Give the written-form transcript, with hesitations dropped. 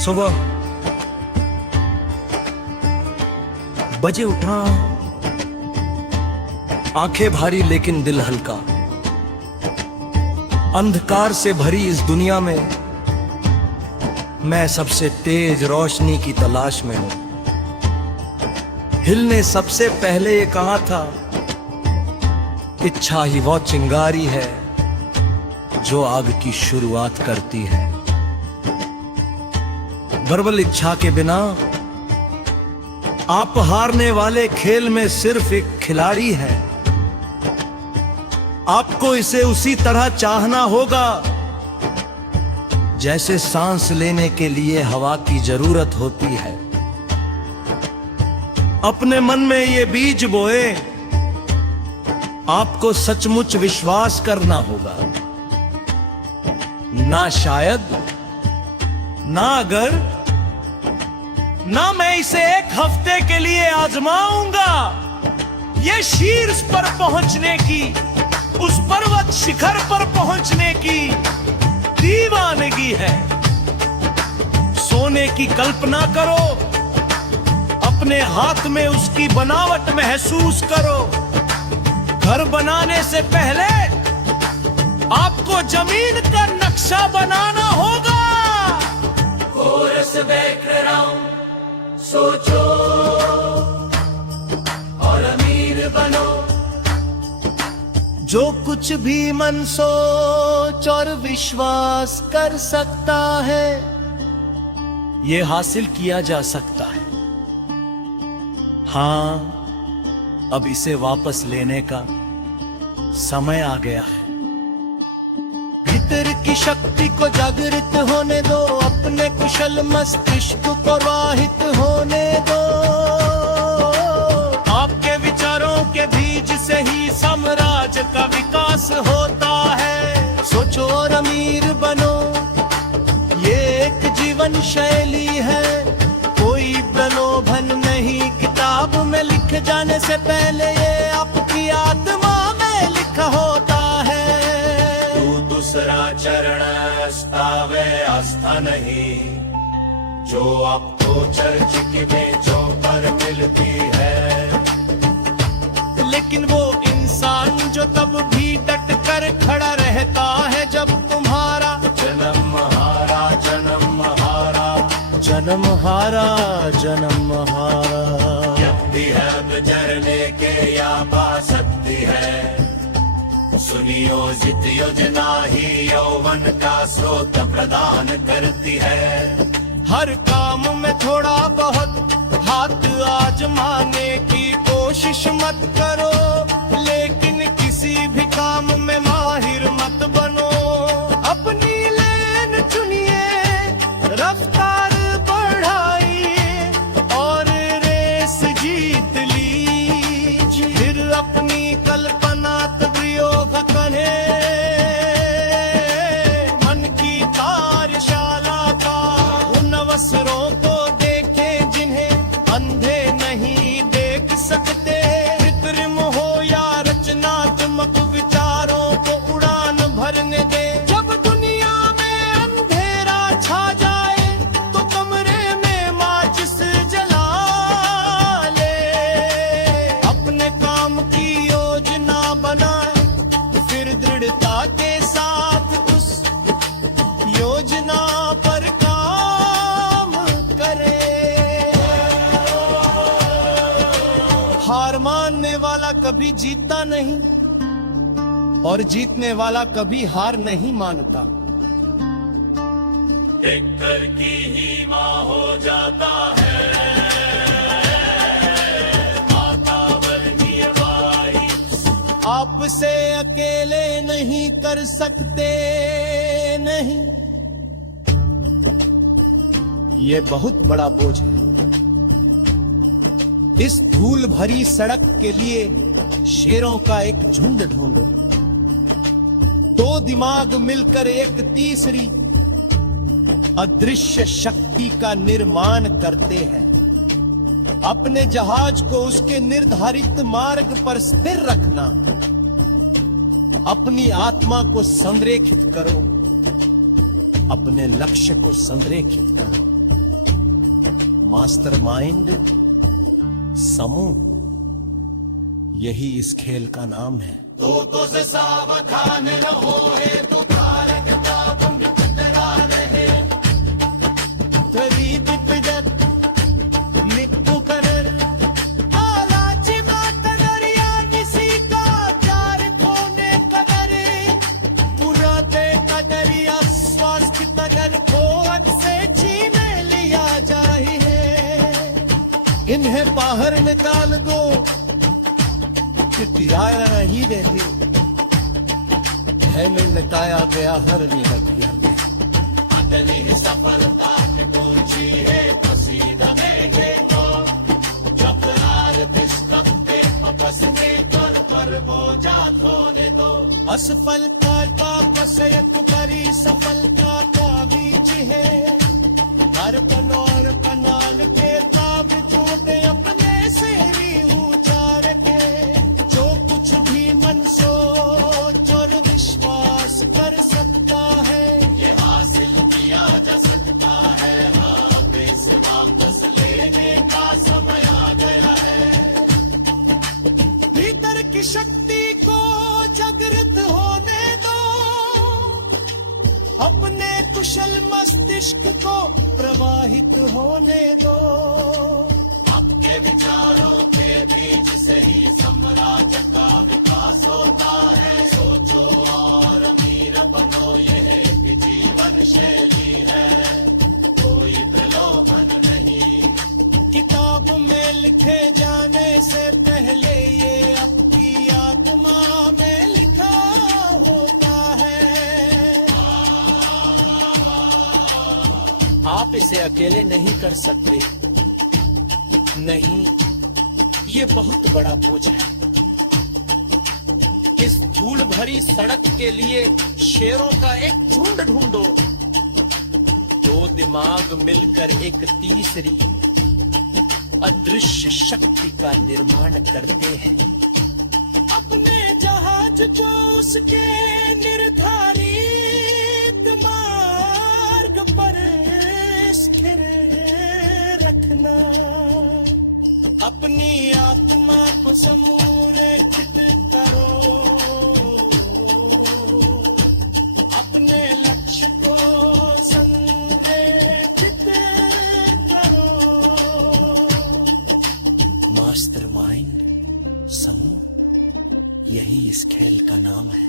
सुबह बजे उठा, आंखें भारी लेकिन दिल हल्का। अंधकार से भरी इस दुनिया में मैं सबसे तेज रोशनी की तलाश में हूं। हिल ने सबसे पहले ये कहा था, इच्छा ही वो चिंगारी है जो आग की शुरुआत करती है। प्रबल इच्छा के बिना आप हारने वाले खेल में सिर्फ एक खिलाड़ी है। आपको इसे उसी तरह चाहना होगा जैसे सांस लेने के लिए हवा की जरूरत होती है। अपने मन में ये बीज बोए, आपको सचमुच विश्वास करना होगा। ना शायद, ना अगर, ना मैं इसे एक हफ्ते के लिए आजमाऊंगा। ये शीर्ष पर पहुंचने की, उस पर्वत शिखर पर पहुंचने की दीवानगी है। सोने की कल्पना करो, अपने हाथ में उसकी बनावट महसूस करो। घर बनाने से पहले आपको जमीन का नक्शा बनाना होगा। कोरस बैकग्राउंड सोचो और अमीर बनो। जो कुछ भी मन सोच और विश्वास कर सकता है, ये हासिल किया जा सकता है। हाँ, अब इसे वापस लेने का समय आ गया है। भीतर की शक्ति को जागृत होने दो, अपने कुशल मस्तिष्क को वाहित होने दो। आपके विचारों के बीज से ही साम्राज्य का विकास होता है। सोचो और अमीर बनो, ये एक जीवन शैली है, कोई प्रलोभन नहीं। किताब में लिख जाने से पहले ये आपकी आत्मा में लिखा होता है। तू दूसरा चरण आवे आस्था नहीं, जो आपको चर्च की बेंचों पर मिलती है। लेकिन वो इंसान जो तब भी डट कर खड़ा रहता है जब तुम्हारा जन्म हारा, जन्म हारा, जन्म हारा, जन्म हारा। यक्ति है गुजरने के या पा सकती है। सुनियोजित योजना ही यौवन का स्रोत प्रदान करती है। हर काम में थोड़ा बहुत हाथ आजमाने की कोशिश मत करो, लेकिन किसी भी काम में माहिर मत बनो। अपनी लेन चुनिए, रफ्तार बढ़ाइए और रेस जीत लीजिए। फिर अपनी कल्पना तद्योग करें, मन की कार्यशाला का उन अवसरों को देखें जिन्हें अंधे नहीं देख सकते। कृत्रिम हो या रचनात्मक विचारों को उड़ान भरने दे। जब दुनिया में अंधेरा छा जाए तो कमरे में माचिस जला ले। अपने काम की योजना बनाए, फिर दृढ़ता के साथ उस योजना पर काम करे। हार मानने वाला कभी जीतता नहीं और जीतने वाला कभी हार नहीं मानता। टिक्कर की ही माँ हो जाता है वातावरणीय वाइब्स। आपसे अकेले नहीं कर सकते, नहीं। ये बहुत बड़ा बोझ है। इस धूल भरी सड़क के लिए शेरों का एक झुंड ढूंढो। दो दिमाग मिलकर एक तीसरी अदृश्य शक्ति का निर्माण करते हैं। अपने जहाज को उसके निर्धारित मार्ग पर स्थिर रखना। अपनी आत्मा को संरेखित करो, अपने लक्ष्य को संरेखित करो। मास्टरमाइंड, समूह, यही इस खेल का नाम है। तो से सावधान रहो हे पुकार किताब मित्रा रहे गरीब पिदत निप्पू करर आलाची मातगर या किसी का प्यार खोने कदर पूरा पे कदर या स्वास्थ्य कदर खोज से छीने लिया जाए है। इन्हें बाहर निकाल दो, किराया नहीं देती है, में नकाया गया हर नहीं दिया गया। अगली सफलता की पूंजी है पसीना में देखो चक्रार दिशकते आपस में पर वो जात होने दो। असफलता का बस एक बड़ी सफलता का बीज है। हर पन और पनाल के ताब चोटे अपने से भी उचार के जो कुछ भी मन सोच और विश्वास कर सकता है ये हासिल किया जा सकता है। हाँ से वापस लेने का समय आ गया है। भीतर की शक्ति को जागृत होने दो, अपने कुशल मस्तिष्क को प्रवाहित होने दो। आपके विचारों के बीच से ही साम्राज्य का विकास होता है। सोचो और अमीर बनो, यह एक जीवन शैली है, कोई प्रलोभन नहीं। किताब में लिखे जाने से पहले ये आपकी आत्मा में लिखा होता है। आप इसे अकेले नहीं कर सकते, नहीं, ये बहुत बड़ा बोझ है। इस धूल भरी सड़क के लिए शेरों का एक झुंड ढूंढो। दो दिमाग मिलकर एक तीसरी अदृश्य शक्ति का निर्माण करते हैं। अपने जहाज को उसके निर्धारित मार्ग पर स्थिर रखना। अपनी आत्मा को संरेखित करो, अपने लक्ष्य को संरेखित करो। मास्टरमाइंड, समूह, यही इस खेल का नाम है।